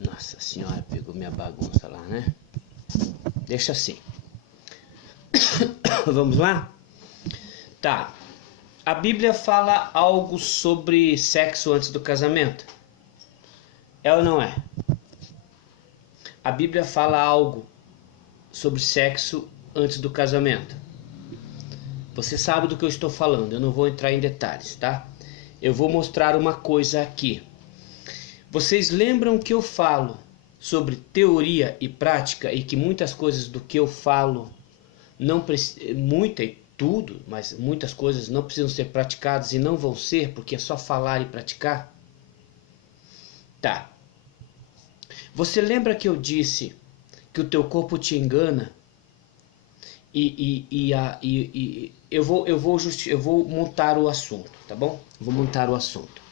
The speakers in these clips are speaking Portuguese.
Nossa senhora, pegou minha bagunça lá, né? Deixa assim. Vamos lá? Tá. A Bíblia fala algo sobre sexo antes do casamento? É ou não é? A Bíblia fala algo sobre sexo antes do casamento? Você sabe do que eu estou falando, eu não vou entrar em detalhes, tá? Eu vou mostrar uma coisa aqui. Vocês lembram que eu falo sobre teoria e prática e que muitas coisas do que eu falo não tudo, mas muitas coisas não precisam ser praticadas e não vão ser porque é só falar e praticar? Tá. Você lembra que eu disse que o teu corpo te engana? Eu vou montar o assunto, tá bom? Vou montar o assunto.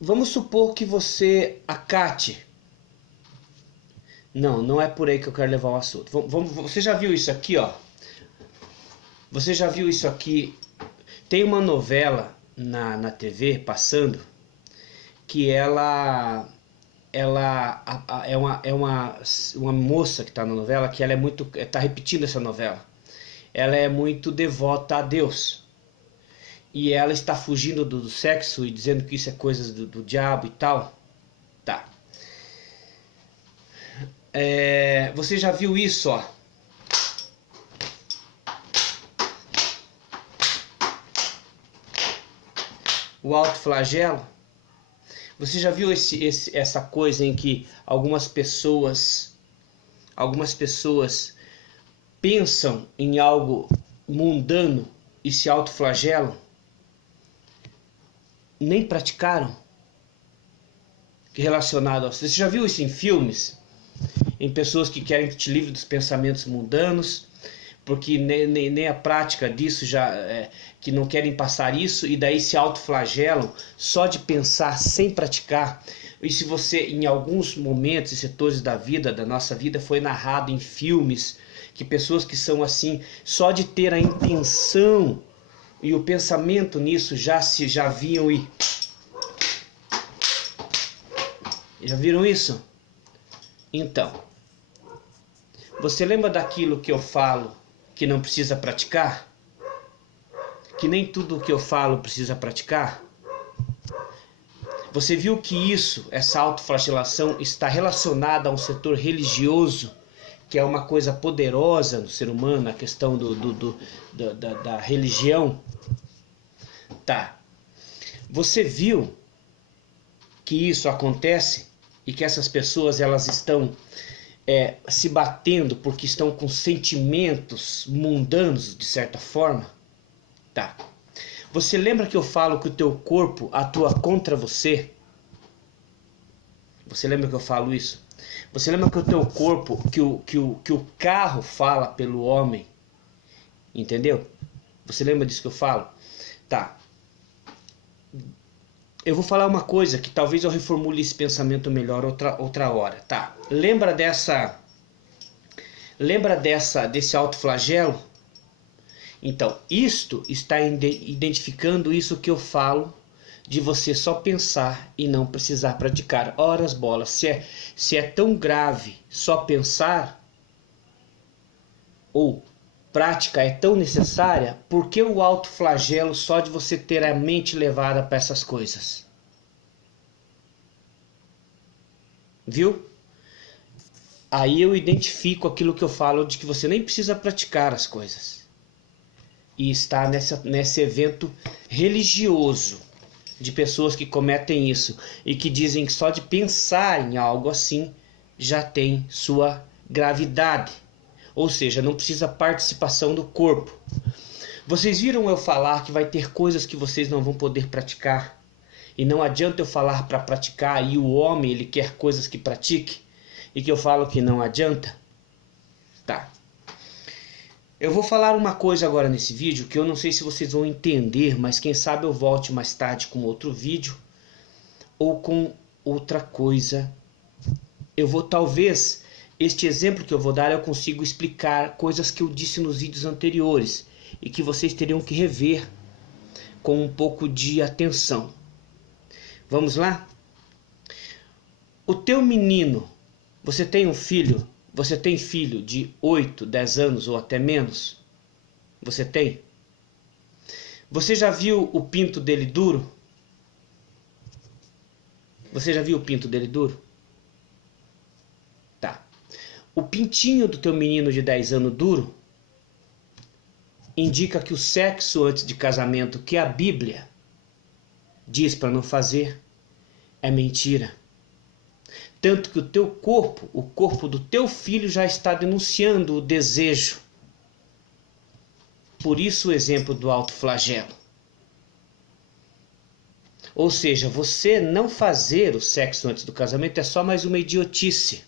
Vamos supor que você acate. Não é por aí que eu quero levar o assunto. Você já viu isso aqui, ó? Você já viu isso aqui? Tem uma novela na TV passando que ela é uma moça que está na novela que ela está repetindo essa novela. Ela é muito devota a Deus. E ela está fugindo do sexo e dizendo que isso é coisa do diabo e tal. Tá. Você já viu isso, ó? O autoflagelo. Você já viu essa coisa em que algumas pessoas pensam em algo mundano e se autoflagelam? Nem praticaram? Relacionado a... Você já viu isso em filmes? Em pessoas que querem que te livre dos pensamentos mundanos, porque nem a prática disso que não querem passar isso, e daí se autoflagelam só de pensar sem praticar. E se você, em alguns momentos e setores da nossa vida, foi narrado em filmes que pessoas que são assim, só de ter a intenção e o pensamento nisso já viam e... Já viram isso? Então, você lembra daquilo que eu falo que não precisa praticar? Que nem tudo o que eu falo precisa praticar? Você viu que essa autoflagelação está relacionada a um setor religioso, que é uma coisa poderosa no ser humano, a questão da religião? Tá. Você viu que isso acontece e que essas pessoas elas estão se batendo porque estão com sentimentos mundanos de certa forma? Tá. Você lembra que eu falo que o teu corpo atua contra você? Você lembra que eu falo isso? Você lembra que o teu corpo, que o carro fala pelo homem? Entendeu? Você lembra disso que eu falo? Tá. Eu vou falar uma coisa que talvez eu reformule esse pensamento melhor outra hora, tá? Lembra desse autoflagelo? Então, isto está identificando isso que eu falo de você só pensar e não precisar praticar. Ora as bolas, se é tão grave só pensar, ou prática é tão necessária, por que o autoflagelo só de você ter a mente levada para essas coisas? Viu? Aí eu identifico aquilo que eu falo de que você nem precisa praticar as coisas. E está nesse evento religioso de pessoas que cometem isso e que dizem que só de pensar em algo assim já tem sua gravidade. Ou seja, não precisa participação do corpo. Vocês viram eu falar que vai ter coisas que vocês não vão poder praticar? E não adianta eu falar para praticar e o homem ele quer coisas que pratique? E que eu falo que não adianta? Tá. Eu vou falar uma coisa agora nesse vídeo que eu não sei se vocês vão entender, mas quem sabe eu volte mais tarde com outro vídeo ou com outra coisa. Talvez, este exemplo que eu vou dar eu consigo explicar coisas que eu disse nos vídeos anteriores e que vocês teriam que rever com um pouco de atenção. Vamos lá? O teu menino, você tem um filho? Você tem filho de 8, 10 anos ou até menos? Você tem? Você já viu o pinto dele duro? Você já viu o pinto dele duro? Tá. O pintinho do teu menino de 10 anos duro indica que o sexo antes de casamento, que a Bíblia diz para não fazer, é mentira. Tanto que o teu corpo, o corpo do teu filho já está denunciando o desejo. Por isso o exemplo do autoflagelo. Ou seja, você não fazer o sexo antes do casamento é só mais uma idiotice.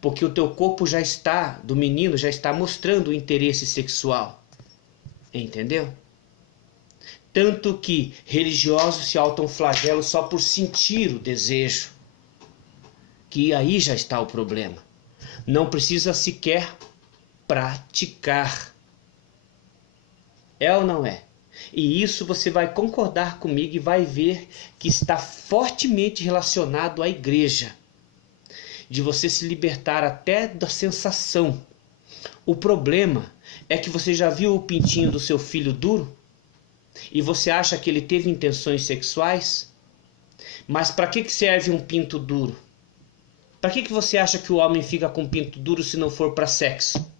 Porque o teu corpo já está, do menino, já está mostrando o interesse sexual. Entendeu? Tanto que religiosos se autoflagelam só por sentir o desejo. Que aí já está o problema. Não precisa sequer praticar. É ou não é? E isso você vai concordar comigo e vai ver que está fortemente relacionado à igreja. De você se libertar até da sensação. O problema é que você já viu o pintinho do seu filho duro? E você acha que ele teve intenções sexuais? Mas para que serve um pinto duro? Para que você acha que o homem fica com pinto duro se não for para sexo?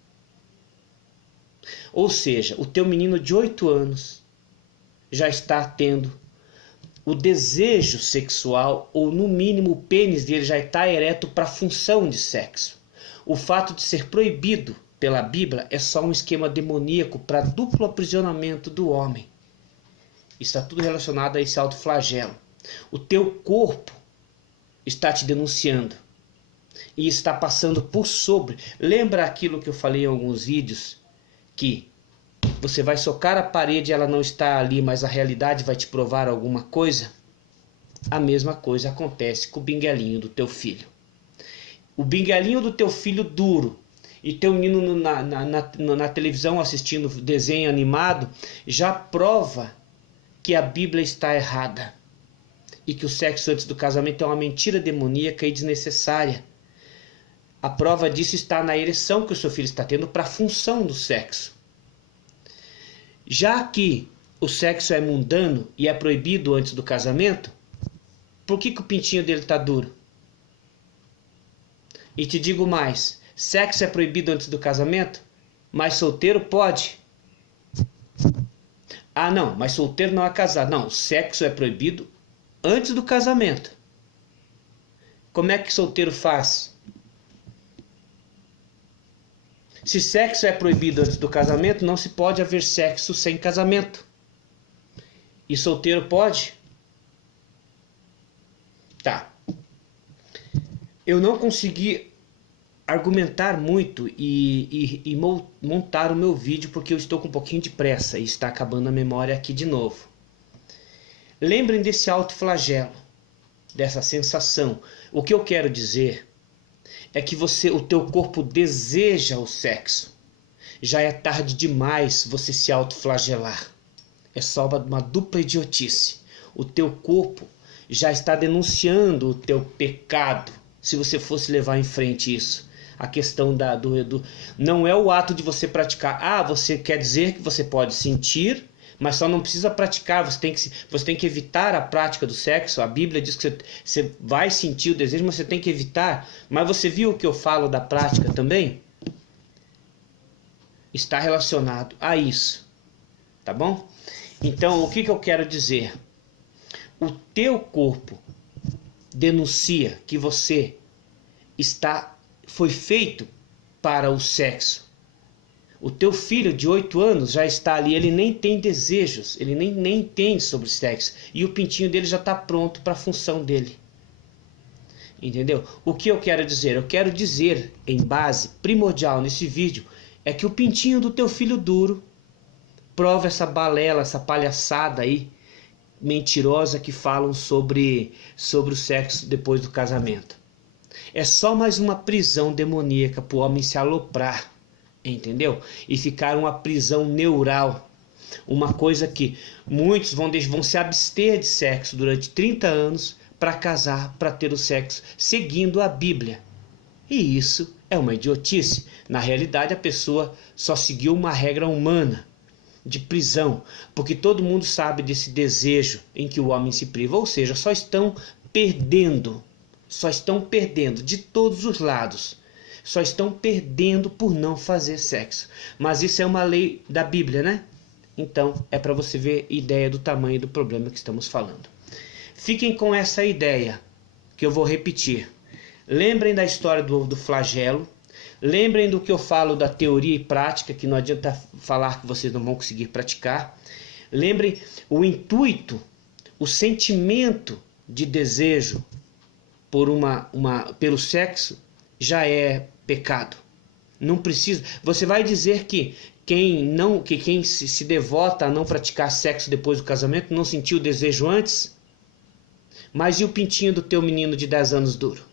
Ou seja, o teu menino de 8 anos já está tendo o desejo sexual, ou no mínimo o pênis dele já está ereto para a função de sexo. O fato de ser proibido pela Bíblia é só um esquema demoníaco para duplo aprisionamento do homem. Está tudo relacionado a esse autoflagelo. O teu corpo está te denunciando e está passando por sobre. Lembra aquilo que eu falei em alguns vídeos? Que você vai socar a parede e ela não está ali, mas a realidade vai te provar alguma coisa? A mesma coisa acontece com o binguelinho do teu filho. O binguelinho do teu filho duro e teu menino na televisão assistindo desenho animado já prova que a Bíblia está errada. E que o sexo antes do casamento é uma mentira demoníaca e desnecessária. A prova disso está na ereção que o seu filho está tendo para a função do sexo. Já que o sexo é mundano e é proibido antes do casamento, por que o pintinho dele está duro? E te digo mais, sexo é proibido antes do casamento, mas solteiro pode. Ah não, mas solteiro não é casado. Não, sexo é proibido antes do casamento. Como é que solteiro faz? Se sexo é proibido antes do casamento, não se pode haver sexo sem casamento. E solteiro pode? Tá. Eu não consegui argumentar muito e montar o meu vídeo porque eu estou com um pouquinho de pressa e está acabando a memória aqui de novo. Lembrem desse autoflagelo, dessa sensação. O que eu quero dizer é que o teu corpo deseja o sexo. Já é tarde demais você se autoflagelar. É só uma dupla idiotice. O teu corpo já está denunciando o teu pecado, se você fosse levar em frente isso. A questão não é o ato de você praticar. Ah, você quer dizer que você pode sentir, mas só não precisa praticar. Você tem que evitar a prática do sexo. A Bíblia diz que você vai sentir o desejo, mas você tem que evitar. Mas você viu o que eu falo da prática também? Está relacionado a isso. Tá bom? Então, o que eu quero dizer? O teu corpo denuncia que você foi feito para o sexo. O teu filho de 8 anos já está ali, ele nem tem desejos, ele nem entende sobre sexo. E o pintinho dele já está pronto para a função dele. Entendeu? O que eu quero dizer? Eu quero dizer, em base primordial nesse vídeo, é que o pintinho do teu filho duro prova essa balela, essa palhaçada aí, mentirosa que falam sobre o sexo depois do casamento. É só mais uma prisão demoníaca para o homem se aloprar. Entendeu? E ficar uma prisão neural. uma coisa que muitos vão se abster de sexo durante 30 anos para casar, para ter o sexo, seguindo a Bíblia. E isso é uma idiotice. Na realidade, a pessoa só seguiu uma regra humana de prisão, porque todo mundo sabe desse desejo em que o homem se priva, ou seja, só estão perdendo de todos os lados. Só estão perdendo por não fazer sexo. Mas isso é uma lei da Bíblia, né? Então, é para você ver a ideia do tamanho do problema que estamos falando. Fiquem com essa ideia, que eu vou repetir. Lembrem da história do flagelo. Lembrem do que eu falo da teoria e prática, que não adianta falar que vocês não vão conseguir praticar. Lembrem o intuito, o sentimento de desejo pelo sexo já é pecado. Não precisa. Você vai dizer que quem se devota a não praticar sexo depois do casamento não sentiu desejo antes? Mas e o pintinho do teu menino de 10 anos duro?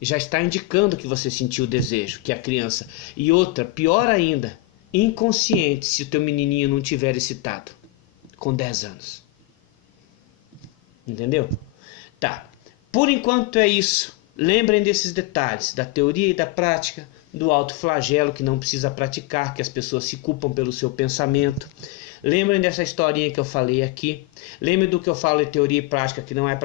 Já está indicando que você sentiu desejo, que a criança. E outra, pior ainda, inconsciente se o teu menininho não tiver excitado com 10 anos. Entendeu? Tá. Por enquanto é isso. Lembrem desses detalhes, da teoria e da prática, do autoflagelo que não precisa praticar, que as pessoas se culpam pelo seu pensamento. Lembrem dessa historinha que eu falei aqui. Lembrem do que eu falo de teoria e prática, que não é para